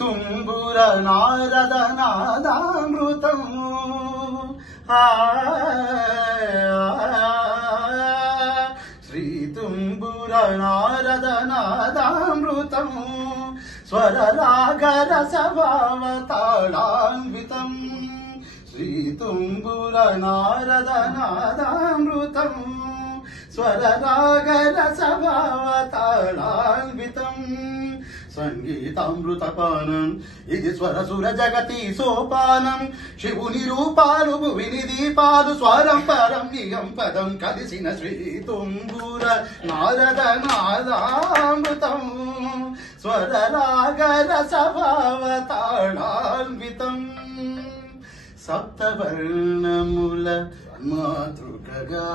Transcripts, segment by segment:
తుంబుర నారద నాదామృతం శ్రీ తుంబుర నారద నాదామృతం స్వర రాగ రసభావతాళాన్వితం శ్రీ తుంబుర నారద నాదామృతం స్వర రాగ రసభావతాళాన్వితం సంగీతామృతపానం ఇది స్వరసుర జగతి సోపానం శివుని రూపాలు భువిని దీపాలు స్వరం పరం నిగం పదం కలిసిన శ్రీ తుంబుర నారద నాదామృతం స్వర రాగ రసభావతాళాన్వితం సప్తవర్ణముల మాతృకగా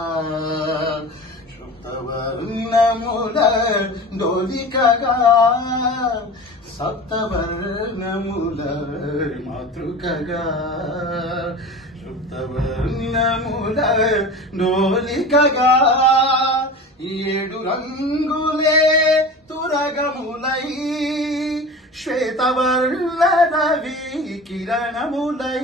సప్తవర్ణముల డోలికగా సప్తవర్ణముల మాతృకగా సప్తవర్ణముల డోలికగా 7 రంగులే తురగములై శ్వేతవర్ణ రవి కిరణములై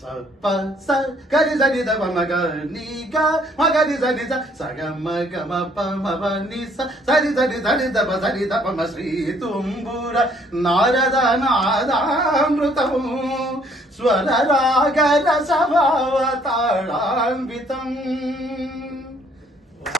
సప్ప స గరి సని ద మగ ని గ మగ ని సని స సగ మగ మ ప మ వ ని స సని సని సని ద ప సని ద ప మ శ్రీ తుంబుర నారద నాదామృతం స్వర రాగ రసభావతాళాన్వితం